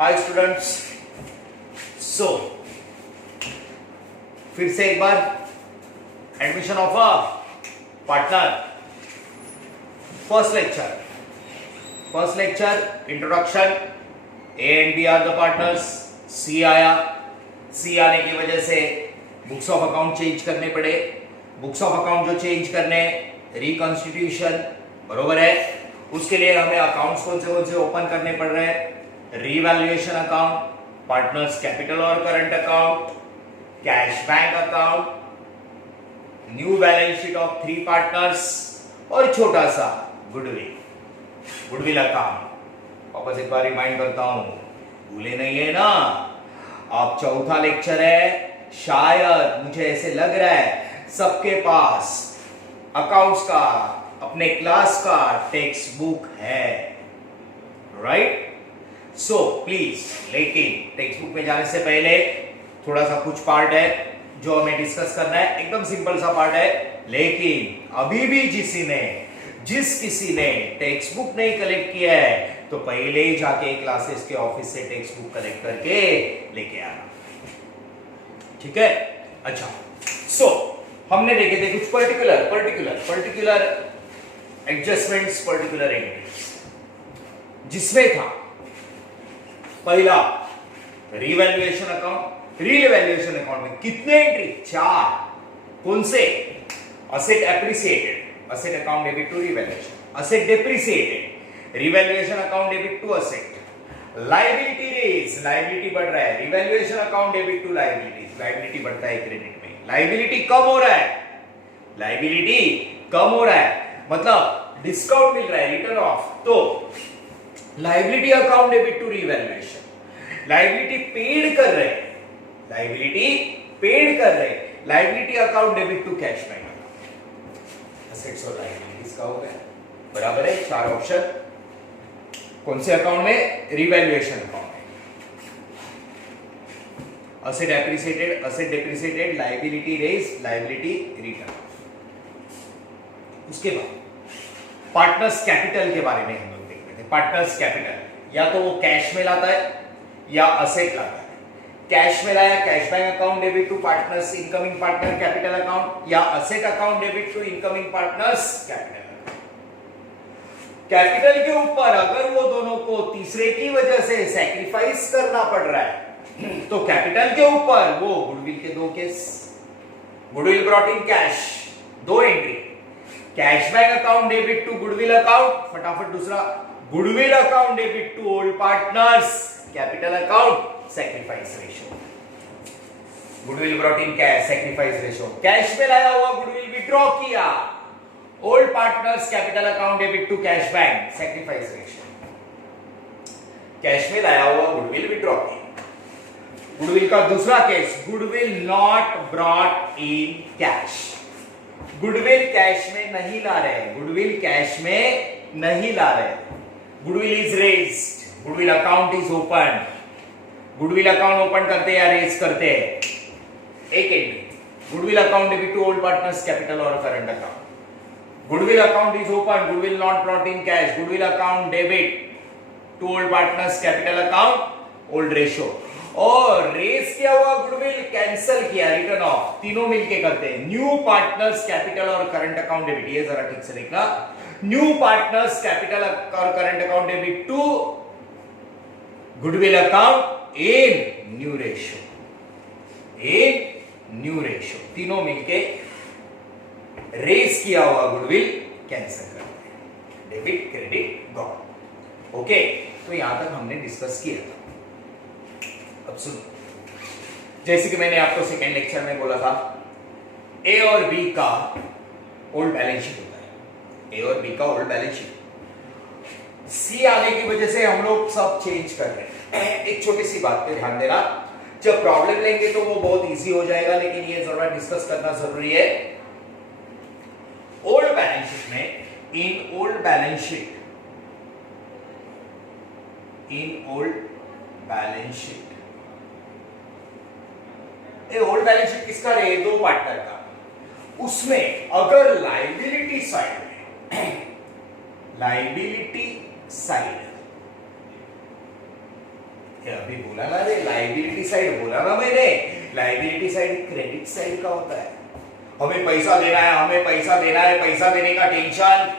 Hi students. सो फिर से एक बार admission of a partner, first lecture introduction. A and B are the partners. C आया, C आने की वजह से बुक्स ऑफ अकाउंट चेंज करने पड़े। बुक्स ऑफ अकाउंट जो चेंज करने, रिकॉन्स्टिट्यूशन, बरोबर है। उसके लिए हमें अकाउंट्स कौन से ओपन करने पड़ रहे हैं? रीवैल्यूएशन अकाउंट, पार्टनर्स कैपिटल और current account, cash bank account, new balance sheet of 3 partners और छोटा सा गुडविल अकाउंट। वापस एक बार रिमाइंड करता हूं, भूले नहीं है ना। अब चौथा लेक्चर है। शायद मुझे ऐसे लग रहा है सबके पास अकाउंट्स का, अपने क्लास का टेक्स्ट बुक है, राइट? सो प्लीज, लेकिन टेक्स्ट बुक में जाने से पहले थोड़ा सा कुछ पार्ट है जो हमें डिस्कस करना है। एकदम सिंपल सा पार्ट है, लेकिन अभी भी जिस किसी ने टेक्स्ट बुक नहीं कलेक्ट किया है तो पहले ही जाके क्लासेस के ऑफिस से टेक्स्ट बुक कलेक्ट करके लेके आना, ठीक है? अच्छा, सो हमने देखे थे कुछ पर्टिकुलर एडजस्टमेंट्स, पर्टिकुलर एंट्रीज, जिसमें था पहला रिवैल्यूएशन अकाउंट। रिवैल्यूएशन अकाउंट में कितने एंट्री? 4। कौन से? Asset appreciated, asset account debit to revaluation, asset depreciated, revaluation account debit to asset, liability raise, liability बढ़ रहा है, revaluation account debit to liabilities, liability बढ़ता है क्रेडिट में, लायबिलिटी कम हो रहा है, मतलब डिस्काउंट मिल रहा है, रिटर्न ऑफ। तो liability account debit to revaluation, liability paid कर रहे, liability account debit to cash bank, assets और लायबिलिटीज का हो गया, बराबर है। 4 ऑप्शन कौन से अकाउंट में? रिवैल्यूएशन अकाउंट में। Asset appreciated, asset depreciated, liability raise, liability return. उसके बाद पार्टनर्स कैपिटल के बारे में हम लोग देख रहे थे। पार्टनर्स कैपिटल या तो वो कैश में लाता है या असेट लाता है। कैश में लाया, cash bank account debit to partners incoming partner capital account, या asset account debit to incoming partners capital account. Capital के ऊपर अगर वो दोनों को तीसरे की वजह से सैक्रिफाइस करना पड़ रहा है तो कैपिटल के ऊपर वो गुडविल के 2 case, goodwill brought in cash, 2 entry, cash bank account debit to goodwill account, फटाफट दूसरा, goodwill account debit to old partners capital account, sacrifice ratio, goodwill brought in cash, sacrifice ratio, cash में लाया हुआ goodwill withdraw किया, old partners capital account debit to cash bank, sacrifice ratio, cash में लाया हुआ goodwill withdraw किया। Goodwill का दूसरा case, goodwill not brought in cash, goodwill cash में नहीं ला रहे, गुडविल कैश में नहीं ला रहे, goodwill is raised, goodwill account is open, goodwill account open करते या रेज करते हैं, एक entry, goodwill account debit to old partners capital और current account, goodwill account is open, goodwill not brought in cash, goodwill account debit to old partners capital account, old ratio, और raise किया हुआ goodwill cancel किया, return off, तीनों मिलके करते हैं। New partners capital और करंट अकाउंट डेबिट, ये जरा ठीक से देखना, न्यू पार्टनर्स कैपिटल और current account debit to goodwill account in new ratio, तीनों मिलके रेज किया हुआ गुडविल कैंसिल करते हैं, डेबिट क्रेडिट गॉन। ओके, तो यहां तक हमने डिस्कस किया था। अब सुनो, जैसे कि मैंने आपको सेकेंड लेक्चर में बोला था, ए और बी का ओल्ड बैलेंस शीट होता है, ए और बी का ओल्ड बैलेंस शीट। सी आने की वजह से हम लोग सब चेंज कर रहे हैं। एक छोटी सी बात पे ध्यान देना, जब प्रॉब्लम लेंगे तो वो बहुत इजी हो जाएगा, लेकिन ये जरा डिस्कस करना जरूरी है। ओल्ड बैलेंस शीट में, in old balance sheet old balance sheet किसका रहे? 2 पार्टनर का। उसमें अगर लायबिलिटी साइड ये अभी बोला ना रे, लायबिलिटी साइड बोला ना मैंने, लायबिलिटी साइड क्रेडिट साइड का होता है। हमें पैसा देना है, हमें पैसा देना है, पैसा देने का टेंशन,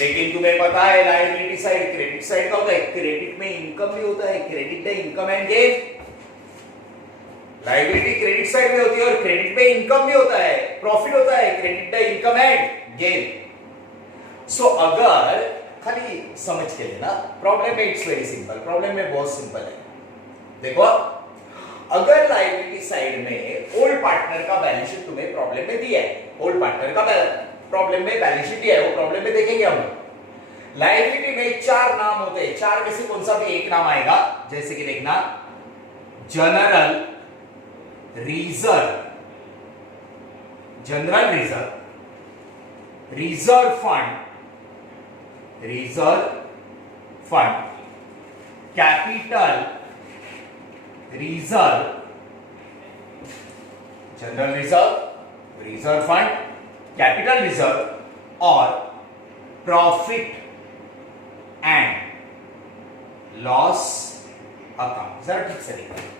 लेकिन तुम्हें पता है लायबिलिटी साइड क्रेडिट साइड का होता है। क्रेडिट में इनकम भी होता है, credit the income and gain. Liability credit side में होती है और क्रेडिट में इनकम भी होता है, प्रॉफिट होता है, credit the income and gain. So अगर खाली समझ के लेना, प्रॉब्लम में इट्स वेरी सिंपल, प्रॉब्लम में बहुत सिंपल है। देखो, अगर लायबिलिटी साइड में ओल्ड पार्टनर का बैलेंस शीट तुम्हें प्रॉब्लम में दिया है, ओल्ड पार्टनर का प्रॉब्लम में बैलेंस शीट दिया है, वो प्रॉब्लम में देखेंगे हम लोग। लायबिलिटी में 4 नाम होते हैं, 4 में से कौन सा भी एक नाम आएगा, जैसे कि देखना, general reserve, general reserve, reserve fund, reserve fund, capital reserve, general reserve, reserve fund, capital reserve और प्रॉफिट एंड लॉस अकाउंट। जरा ठीक से देखिए,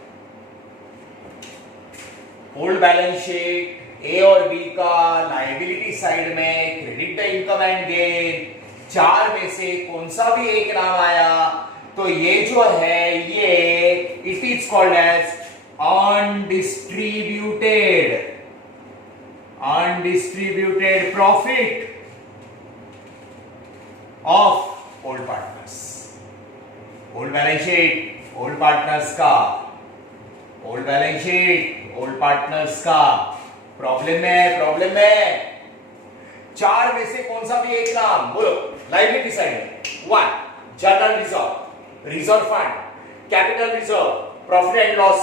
ओल्ड बैलेंस शीट ए और बी का लायबिलिटी साइड में credit the income and gain, 4 में से कौन सा भी एक नाम आया तो ये जो है ये it is called as undistributed profit of old partners. Old balance sheet old partners का, old balance sheet old partners का, प्रॉब्लम में 4 में से कौन सा भी एक नाम बोलो लायबिलिटी साइड में। 1 general reserve, reserve fund, capital reserve, profit and loss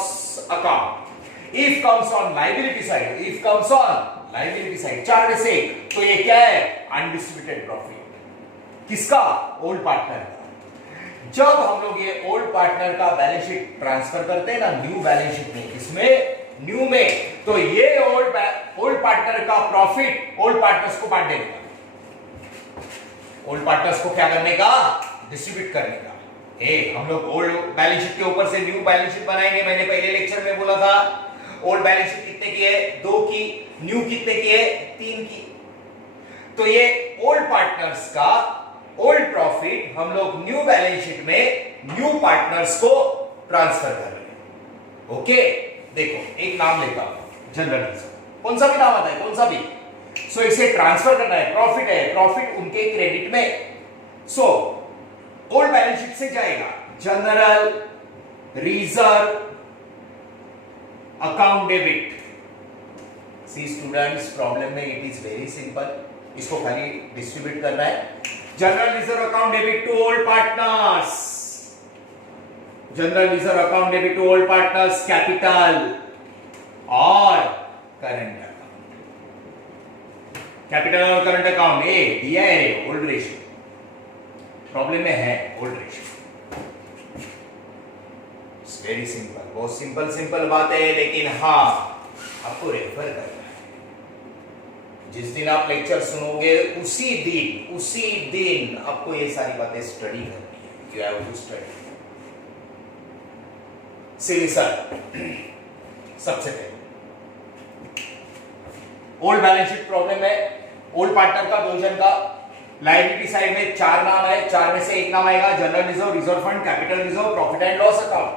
account. If comes on liability side, if comes on liability side 4 में से, तो ये क्या है, अनडिस्ट्रीब्यूटेड प्रॉफिट। किसका, ओल्ड पार्टनर का। जब हम लोग ये ओल्ड पार्टनर का बैलेंस शीट ट्रांसफर करते हैं ना न्यू बैलेंस शीट में, इसमें न्यू में, तो ये ओल्ड पार्टनर का प्रॉफिट ओल्ड पार्टनर्स को बांट देने का, ओल्ड पार्टनर्स को क्या करने का, डिस्ट्रीब्यूट करने का। हम लोग ओल्ड बैलेंस शीट के ऊपर से न्यू बैलेंस शीट बनाएंगे। मैंने पहले लेक्चर में बोला था ओल्ड बैलेंस शीट कितने की है, 2 की, न्यू कितने की है, 3 की। तो ये ओल्ड पार्टनर्स का ओल्ड प्रॉफिट हम लोग न्यू बैलेंस शीट में न्यू पार्टनर्स को ट्रांसफर कर रहे हैं। ओके, देखो एक नाम लेता हूं, जनरल रिजर्व, कौन सा भी नाम आता है, कौन सा भी। सो इसे ट्रांसफर करना है, प्रॉफिट है, प्रॉफिट उनके क्रेडिट में। सो ओल्ड बैलेंस शीट से जाएगा general reserve account debit. See students, problem में इट इज वेरी सिंपल, इसको खाली डिस्ट्रीब्यूट करना है। General reserve account debit to old partners, general reserve account debit to old partners, capital और current account. Capital और current account ए दिया है, ओल्ड रेशियो, प्रॉब्लम में है ओल्ड रेशियो। वेरी सिंपल, बहुत सिंपल बात है, लेकिन हाँ आपको रेफर करना है। जिस दिन आप लेक्चर सुनोगे उसी दिन आपको ये सारी बातें स्टडी करनी है। You have to study. सीधी सर, सबसे पहले ओल्ड बैलेंस शीट प्रॉब्लम है, ओल्ड पार्टनर का 2 जन का, लायबिलिटी साइड में 4 नाम है, 4 में से एक नाम आएगा general reserve, reserve fund, capital reserve, profit and loss account.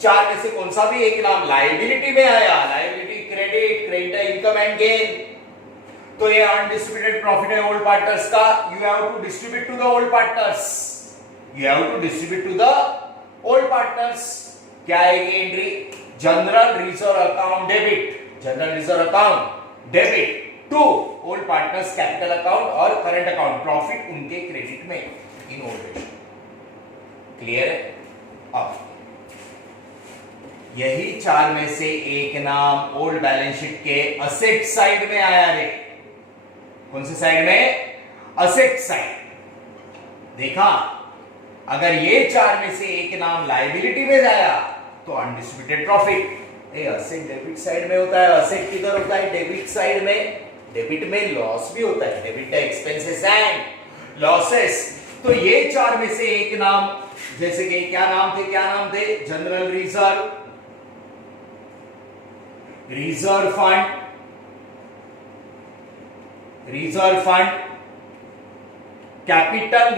4 में से कौन सा भी एक नाम लायबिलिटी में आया, liability credit, credit income and gain, तो ये अनडिस्ट्रीब्यूटेड प्रॉफिट है ओल्ड पार्टनर्स का। You have to distribute to the old partners, you have to distribute to the old partners. क्या आएगी entry, general reserve account debit, general reserve account debit to old partners capital account और current account, profit उनके credit में in old ratio. Clear है। अब यही 4 में से एक नाम ओल्ड बैलेंस शीट के असेट साइड में आया रे। कौन से साइड में, असेट साइड। देखा, अगर ये 4 में से एक नाम लायबिलिटी में जाया तो अनडिस्ट्रीब्यूटेड प्रॉफिट ये असेट डेबिट साइड में होता है। असेट किधर होता है, डेबिट साइड में। डेबिट में लॉस भी होता है, डेबिट एक्सपेंसेस एंड लॉसेस। तो ये 4 में से एक नाम जैसे कि क्या नाम थे? General reserve, reserve fund, capital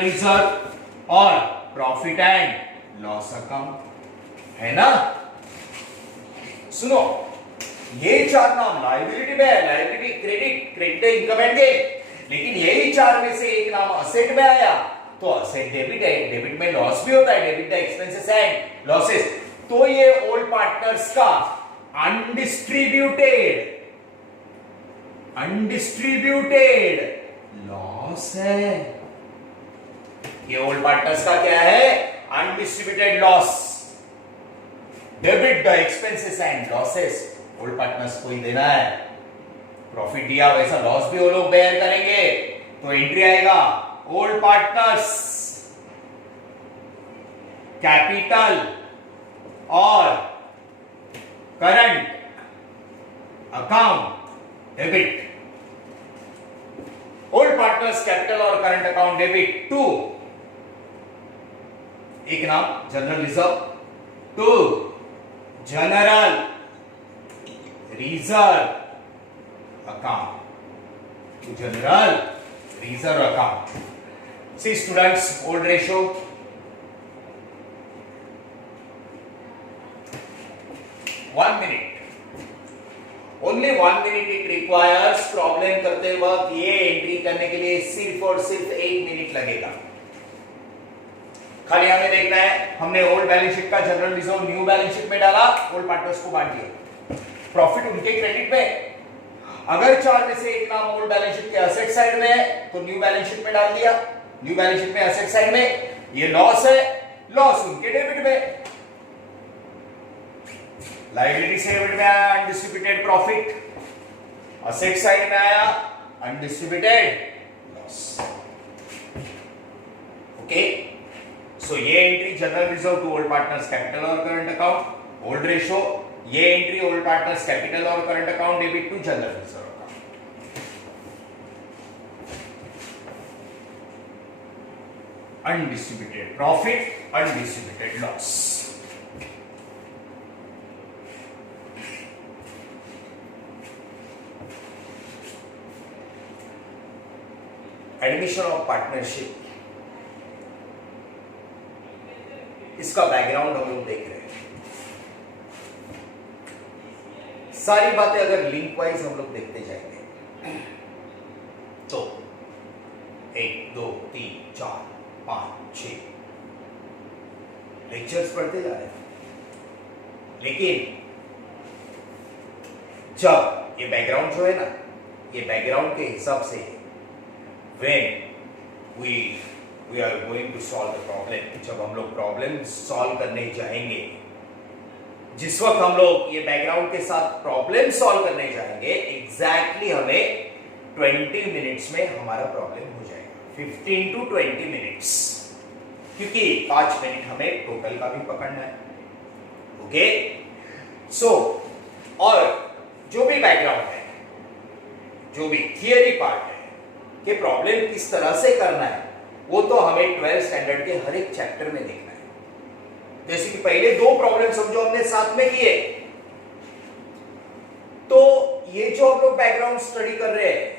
reserve और प्रॉफिट एंड लॉस अकाउंट, है ना? सुनो, ये चार नाम लायबिलिटी में है, liability, credit income and gain, लेकिन यही चार में से एक नाम असेट में आया तो असेट डेबिट है, डेबिट में लॉस भी होता है, debit the expenses and losses, तो ये ओल्ड पार्टनर्स का अनडिस्ट्रीब्यूटेड लॉस है। ये ओल्ड पार्टनर्स का क्या है? Undistributed loss, debit the expenses and losses, old partners को ही देना है। प्रॉफिट दिया वैसा लॉस भी वो लोग बेयर करेंगे, तो एंट्री आएगा ओल्ड पार्टनर्स कैपिटल और current account debit, old partners capital और करंट अकाउंट डेबिट टू, एक नाम general reserve, to general reserve account, to general reserve account. See students, old ratio, only 1 minute it requires. Problem करते वक्त ये entry करने के लिए सिर्फ और सिर्फ 1 मिनट लगेगा। खाली हमें देखना है, हमने ओल्ड बैलेंस शीट का general reserve new balance sheet में डाला, ओल्ड पार्टनर्स को बांट दिया, प्रॉफिट उनके क्रेडिट में। अगर चार में से एक नाम ओल्ड बैलेंस शीट के असेट साइड में है तो न्यू बैलेंस शीट में डाल दिया, न्यू बैलेंस शीट में असेट साइड में, ये लॉस है, लॉस उनके डेबिट में, लायबिलिटी से डेबिट में आया अनडिस्ट्रीब्यूटेड प्रॉफिट, असेट साइड में आया अनडिस्ट्रीब्यूटेड लॉस। ओके, सो ये entry general reserve to old partners capital और करंट अकाउंट, ओल्ड रेशो, ये एंट्री ओल्ड पार्टनर्स कैपिटल और current account debit to general reserve account. Undistributed profit, undistributed loss. Admission of partnership, इसका background हम लोग देख रहे हैं। सारी बातें अगर लिंक वाइज हम लोग देखते जाएंगे तो 1 2 3 4 5 6 लेक्चर्स पढ़ते जा रहे हैं, लेकिन जब ये बैकग्राउंड जो है ना, ये बैकग्राउंड के हिसाब से when we are going to solve the problem, जब हम लोग प्रॉब्लम सॉल्व करने जाएंगे, जिस वक्त हम लोग ये बैकग्राउंड के साथ प्रॉब्लम सॉल्व करने जाएंगे, एग्जैक्टली हमें 20 मिनट्स में हमारा प्रॉब्लम हो जाएगा, 15 to 20 मिनट्स, क्योंकि 5 मिनट हमें टोटल का भी पकड़ना है। ओके, सो और जो भी बैकग्राउंड है, जो भी थियरी पार्ट है कि प्रॉब्लम किस तरह से करना है, वो तो हमें 12th स्टैंडर्ड के हर एक चैप्टर में देखना है। जैसे कि पहले 2 प्रॉब्लम समझो हमने साथ में किए, तो ये जो हम लोग बैकग्राउंड स्टडी कर रहे हैं,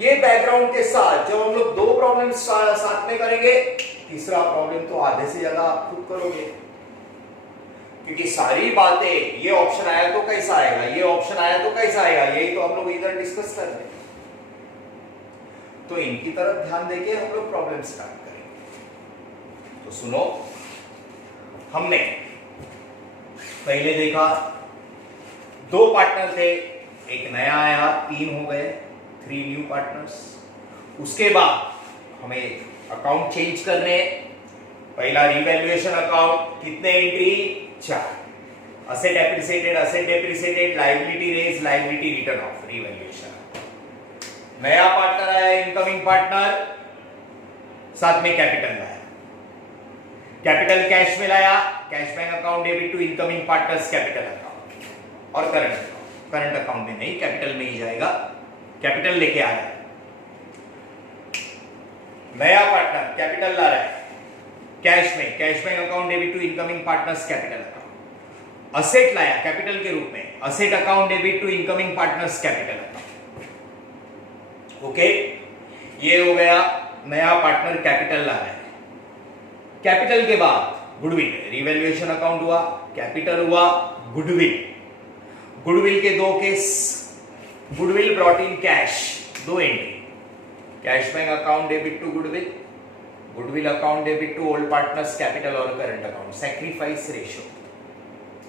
ये बैकग्राउंड के साथ जब हम लोग 2 प्रॉब्लम साथ में करेंगे, तीसरा प्रॉब्लम तो आधे से ज्यादा आप खुद करोगे, क्योंकि सारी बातें, ये ऑप्शन आया तो कैसा आएगा, ये ऑप्शन आया तो कैसा आएगा, यही तो हम लोग इधर डिस्कस कर रहे हैं। तो इनकी तरफ ध्यान देके हम लोग प्रॉब्लम स्टार्ट करेंगे। तो सुनो, हमने पहले देखा 2 पार्टनर थे, एक नया आया, 3 हो गए, 3 न्यू पार्टनर्स। उसके बाद हमें अकाउंट चेंज करने, पहला रिवैल्यूएशन अकाउंट, कितने entry, 4, asset depreciated, liability raise, liability return off, revaluation. नया पार्टनर आया, इनकमिंग पार्टनर, साथ में कैपिटल लाया, कैपिटल कैश में लाया, cash bank account debit to incoming partners capital account, और करंट अकाउंट में नहीं, कैपिटल में ही जाएगा, कैपिटल लेके आया। नया पार्टनर कैपिटल ला रहा है कैश में account debit to incoming partners capital account. Asset लाया कैपिटल के रूप में, asset account debit to incoming partners capital account. Okay, ये हो गया नया पार्टनर कैपिटल ला रहा है। कैपिटल के बाद गुडविल, रिवैल्यूएशन अकाउंट हुआ, कैपिटल हुआ, गुडविल के दो case, goodwill brought in cash, दो entry, cash bank account debit to goodwill account debit to old partners capital और करंट अकाउंट, सैक्रिफाइस रेशियो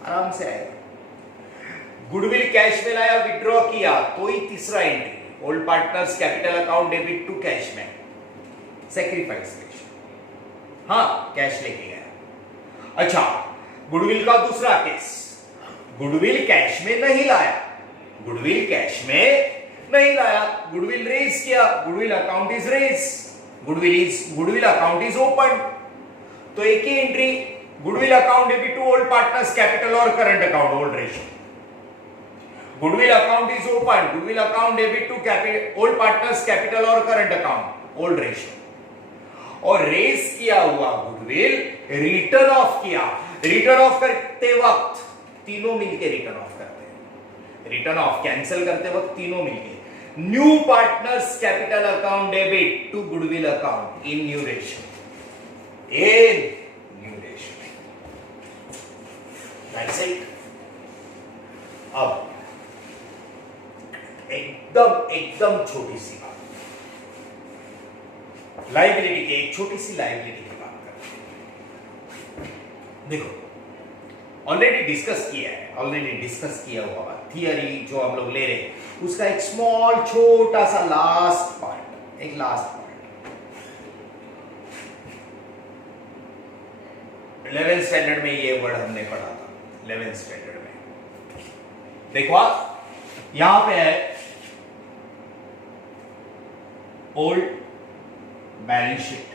आराम से आएगा। गुडविल कैश में लाया, विड्रॉ किया, तो ही तीसरा entry, old partners capital account debit to cash bank, sacrifice ratio, हाँ कैश लेके गया। अच्छा, गुडविल का दूसरा केस, गुडविल कैश में नहीं लाया, गुडविल रेज किया, goodwill account is raise, goodwill account is open, तो एक ही entry, goodwill account debit to old partners capital और current account, old ratio, goodwill account is open, goodwill account debit to old partners capital और current account, old ratio, और raise किया हुआ goodwill return off किया, return off करते वक्त तीनों मिलके रिटर्न ऑफ करते हैं, रिटर्न ऑफ कैंसिल करते वक्त तीनों मिलके, new partners capital account debit to goodwill account in new ratio, that's it. अब एकदम छोटी सी बात, लायबिलिटी की, एक छोटी सी लायबिलिटी की बात करते हैं। देखो, ऑलरेडी डिस्कस किया हुआ बात, थियरी जो हम लोग ले रहे हैं उसका एक स्मॉल छोटा सा लास्ट पार्ट, एक लास्ट पार्ट 11th स्टैंडर्ड में ये वर्ड हमने पढ़ा था, 11th स्टैंडर्ड में। देखो आप, यहां पे है old balance sheet,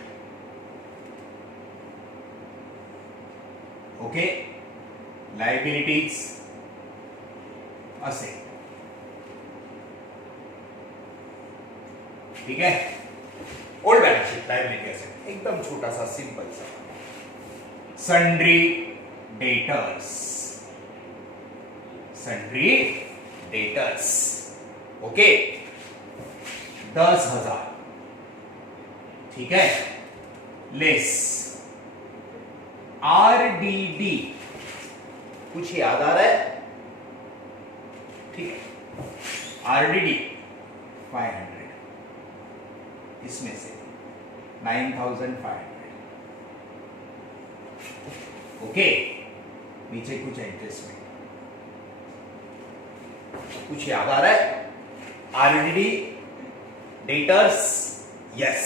okay, liabilities, asset, ठीक है, old balance sheet, liability, asset, एकदम छोटा सा सिंपल सा, सन्ड्री डेटर्स, ओके, 10,000, ठीक है, लेस आरडीडी, कुछ याद आ रहा है, ठीक है, आरडीडी 500, इसमें से 9,500, ओके, नीचे कुछ इंटरेस्ट में, कुछ याद आ रहा है, आरडीडी डेटर्स, यस,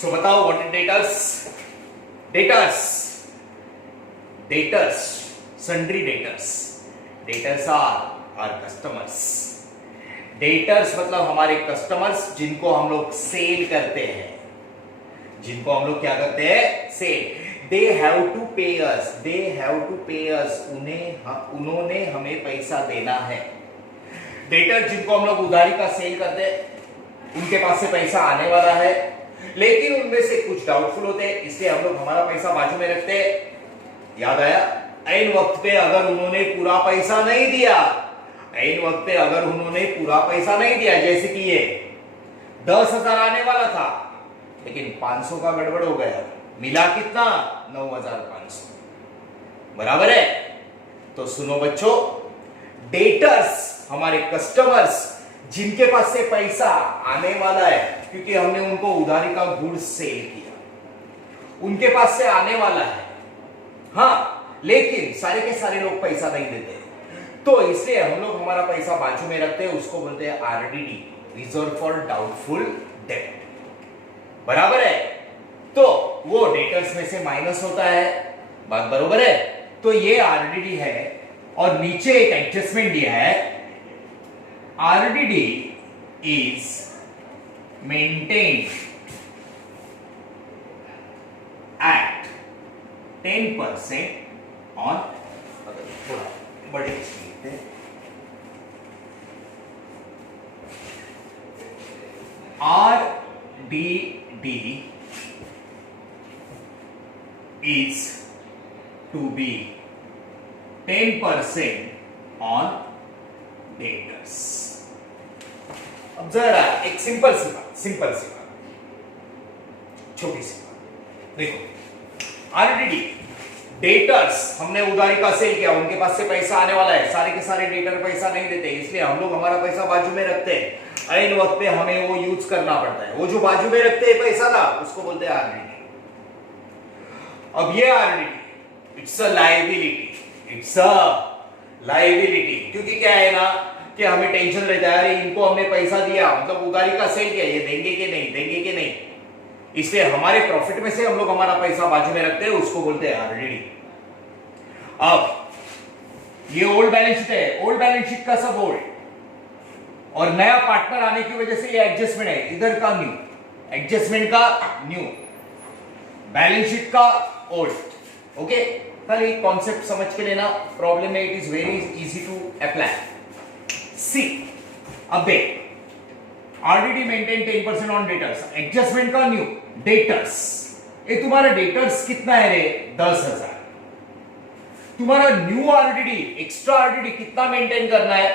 सो बताओ what is debtors, sundry debtors are customers, debtors मतलब हमारे कस्टमर्स जिनको हम लोग सेल करते हैं, जिनको हम लोग क्या करते हैं, सेल, दे हैव टू पे अस, उन्होंने हमें पैसा देना है। डेटर जिनको हम लोग उधारी का सेल करते हैं, उनके पास से पैसा आने वाला है, लेकिन उनमें से कुछ डाउटफुल होते हैं, इसलिए हम लोग हमारा पैसा बाजू में रखते हैं। याद आया, ऐन वक्त पे अगर उन्होंने पूरा पैसा नहीं दिया, जैसे कि ये 10,000 आने वाला था लेकिन 500 का गड़बड़ हो गया, मिला कितना, 9,500, बराबर है। तो सुनो बच्चों, डेटर्स हमारे कस्टमर्स जिनके पास से पैसा आने वाला है, क्योंकि हमने उनको उधारी का गुड्स सेल किया, उनके पास से आने वाला है, हाँ, लेकिन सारे के सारे लोग पैसा नहीं देते, तो इसलिए हम लोग हमारा पैसा बाजू में रखते हैं, उसको बोलते हैं RDD, reserve for doubtful debt, बराबर है। तो वो डेटर्स में से माइनस होता है, बात बरोबर है। तो ये आरडीडी है, और नीचे एक एडजस्टमेंट दिया है, RDD is maintained at 10% on, थोड़ा बड़े लिखते हैं, RDD RTD is to be 10% on debtors. अब जरा एक सिंपल सी बात, छोटी सी बात देखो, RTD डेटर्स हमने उधारी का सेल किया, उनके पास से पैसा आने वाला है, सारे के सारे डेटर पैसा नहीं देते, इसलिए हम लोग हमारा पैसा बाजू में रखते हैं, ऐन वक्त पे हमें वो यूज करना पड़ता है। वो जो बाजू में रखते हैं पैसा ना, उसको बोलते हैं RTD। अब ये RTD इट्स अ लायबिलिटी, क्योंकि क्या है ना कि हमें टेंशन रहता है, अरे इनको हमने पैसा दिया, मतलब उधारी का सेल किया, ये देंगे कि नहीं, इसलिए हमारे प्रॉफिट में से हम लोग हमारा पैसा बाजू में रखते हैं, उसको बोलते हैं RTD। अब ये ओल्ड बैलेंस शीट है, ओल्ड बैलेंस शीट का सब ओल्ड, और नया पार्टनर आने की वजह से ये एडजस्टमेंट है, इधर का न्यू, एडजस्टमेंट का न्यू, बैलेंस शीट का ओल्ड। ओके, खाली कॉन्सेप्ट समझ के लेना, प्रॉब्लम में it is very easy to apply. See, अब देख, RTD maintain 10% on debtors, adjustment का न्यू, डेटर्स, ये तुम्हारा डेटर्स कितना है रे? 10,000। तुम्हारा न्यू RTD, एक्स्ट्रा RTD कितना मेंटेन करना है?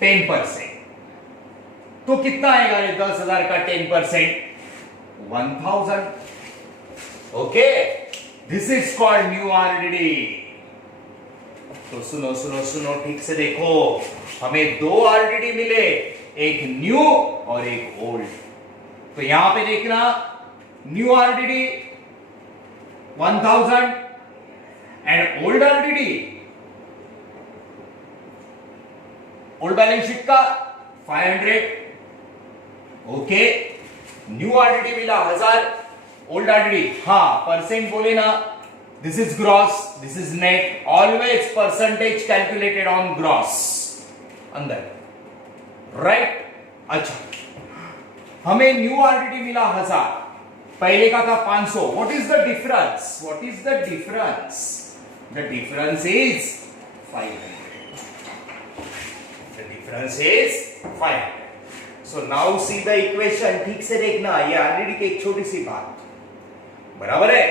10%। तो कितना आएगा रे 10,000 का 10%? 1,000। Okay, this is called new RTD। तो सुनो ठीक से देखो, हमें दो RTD मिले, एक न्यू और एक ओल्ड। तो यहां पे देखना, new RTD 1,000 and old RTD, old balance sheet का 500। ओके, न्यू RTD मिला 1000, ओल्ड RTD, हाँ परसेंट बोले ना, this is gross, this is net, always percentage calculated on gross अंदर, राइट। अच्छा, हमें न्यू RTD मिला 1000, पहले का था 500। What is the difference? The difference is 500। The difference is 500। So now see the equation, ठीक से देखना, ये RTD की एक छोटी सी बात, बराबर है।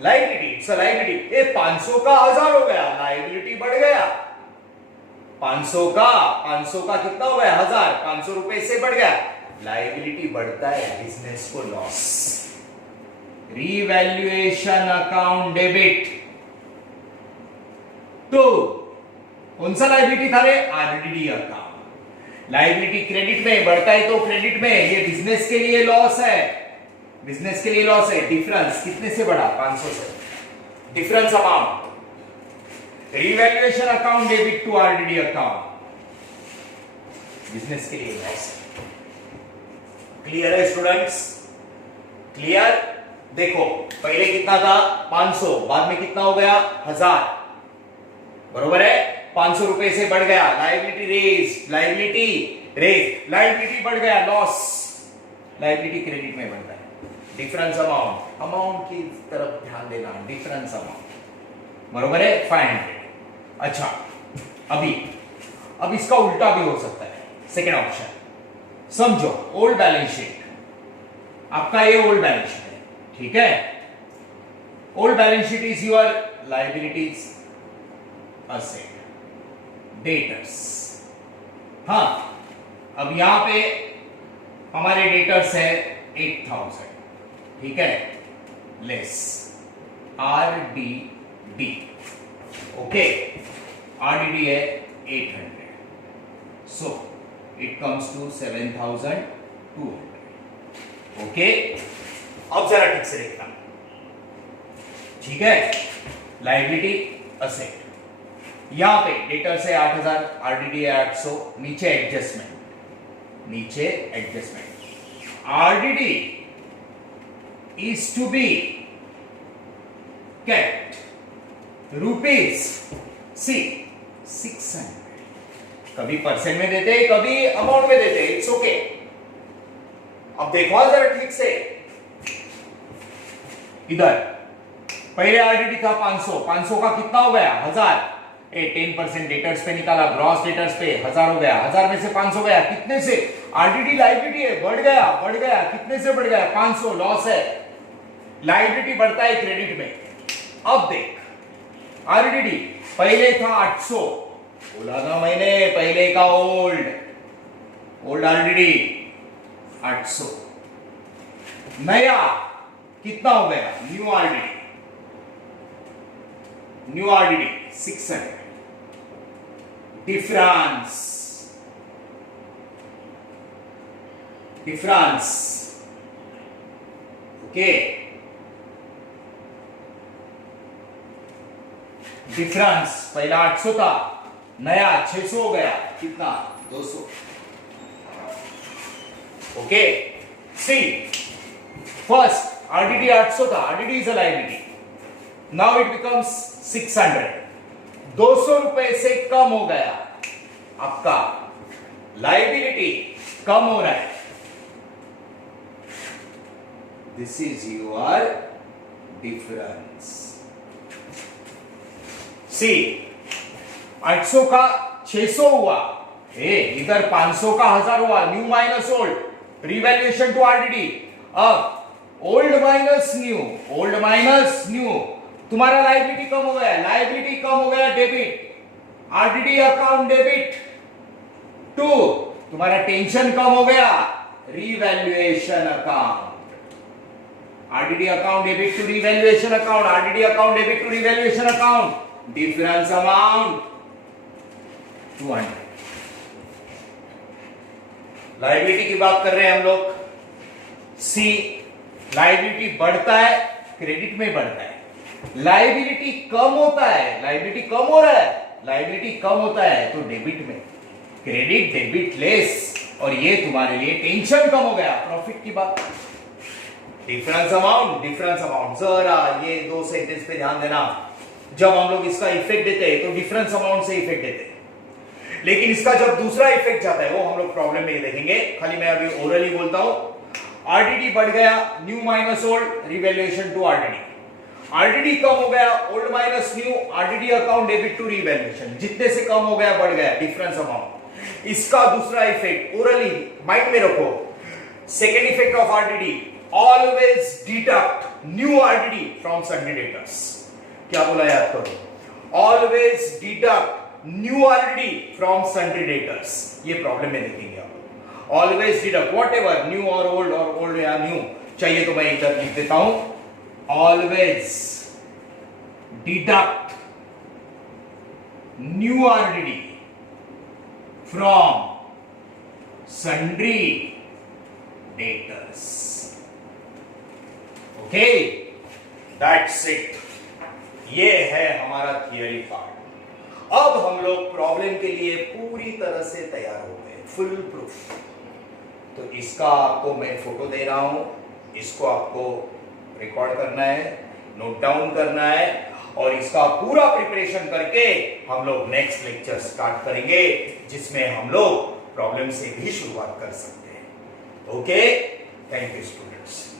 लायबिलिटी, इट्स अ लायबिलिटी, ये 500 का 1000 हो गया, लायबिलिटी बढ़ गया। 500 का कितना हो गया? 1000, 500 रुपए से बढ़ गया, लायबिलिटी बढ़ता है, बिजनेस को लॉस। रीवैल्यूएशन अकाउंट डेबिट, तो कौन सा लायबिलिटी था रे? RTD account. लायबिलिटी क्रेडिट में बढ़ता है तो क्रेडिट में, ये बिजनेस के लिए लॉस है, डिफरेंस कितने से बढ़ा? 500 से, difference amount. Revaluation account debit to RTD account, business के लिए लॉस। क्लियर है स्टूडेंट्स? क्लियर? देखो, पहले कितना था? 500, बाद में कितना हो गया? 1000, बरोबर है। 500 रुपए से बढ़ गया, लायबिलिटी बढ़ गया, लॉस। लायबिलिटी क्रेडिट में बढ़ता है, डिफरेंस अमाउंट की तरफ ध्यान देना, डिफरेंस अमाउंट, बरोबर है 500। अच्छा, अब इसका उल्टा भी हो सकता है, सेकेंड ऑप्शन समझो। ओल्ड बैलेंस शीट, आपका ये ओल्ड बैलेंस शीट है, ठीक है। Old balance sheet is your liabilities, asset, debtors. हाँ, अब यहां पे हमारे डेटर्स है 8,000, ठीक है, लेस RTD, ओके, RTD है 800, so it comes to 7,200, okay. अब जरा ठीक से देखना, ठीक है। लायबिलिटी, असेट, यहां पे डेटर्स है 8,000, RTD है 800, नीचे adjustment, RTD is to be kept rupees 600, कभी परसेंट में देते, कभी अमाउंट में देते, इट्स ओके। अब देखो जरा ठीक से, इधर पहले RTD था 500 का कितना हो गया? 1000, 10% डेटर्स पे निकाला, ग्रॉस डेटर्स पे 1000 हो गया, 1000 में से 500 गया, कितने से? आरडीडी लाइबिलिटी है, बढ़ गया, कितने से बढ़ गया? 500, लॉस है। लाइबिलिटी बढ़ता है क्रेडिट में। अब देख आरडीडी पहले था 800, बोला था मैंने पहले का ओल्ड आरडीडी 800, नया कितना हो गया? New RDD 600, difference okay, difference पहला 800 था, नया 600 हो गया, कितना? 200। ओके, सी फर्स्ट आरडीडी 800 था, RDD is a liability, now it becomes 600, 200 रुपए से कम हो गया, आपका लायबिलिटी कम हो रहा है। This is your difference. See 800 का 600 हुआ, इधर 500 का 1000 हुआ, new minus old, revaluation to RDD. अब ओल्ड माइनस न्यू, तुम्हारा लायबिलिटी कम हो गया, debit, RDD account debit to, तुम्हारा टेंशन कम हो गया, revaluation account, RDD account debit to revaluation account, RDD account debit to revaluation account, difference amount 200। Liability की बात कर रहे हैं हम लोग। सी लायबिलिटी बढ़ता है, क्रेडिट में बढ़ता है, लायबिलिटी कम होता है, लायबिलिटी कम हो रहा है, लायबिलिटी कम होता है तो डेबिट में, क्रेडिट डेबिट लेस, और ये तुम्हारे लिए टेंशन कम हो गया, प्रॉफिट की बात। डिफरेंस अमाउंट, जरा ये दो सेंटेंस पे ध्यान देना। जब हम लोग इसका इफेक्ट देते हैं तो डिफरेंस अमाउंट से इफेक्ट देते हैं, लेकिन इसका जब दूसरा इफेक्ट जाता है वो हम लोग प्रॉब्लम में देखेंगे, खाली मैं अभी ओरली बोलता हूं। आरडीडी बढ़ गया, new minus old, revaluation to RDD, RDD कम हो गया, old minus new, RDD account debit to revaluation, जितने से कम हो गया बढ़ गया डिफरेंस अमाउंट। इसका दूसरा इफेक्ट ओरली माइंड में रखो, second effect of RDD, always deduct new RDD from Sunday debtors. क्या बोला याद करो, always deduct new RDD from Sunday debtors, ये प्रॉब्लम में देखेंगे आप। ऑलवेज डिडक्ट व्हाटएवर, न्यू और ओल्ड या न्यू चाहिए तो मैं इधर लिख देता हूं, always deduct new RDD from sundry debtors. Okay, that's it, ये है हमारा थियरी पार्ट। अब हम लोग प्रॉब्लम के लिए पूरी तरह से तैयार हो गए, फुल प्रूफ। तो इसका आपको मैं फोटो दे रहा हूं, इसको आपको रिकॉर्ड करना है, नोट डाउन करना है, और इसका पूरा प्रिपरेशन करके हम लोग नेक्स्ट लेक्चर स्टार्ट करेंगे, जिसमें हम लोग प्रॉब्लम से भी शुरुआत कर सकते हैं। Okay, thank you students.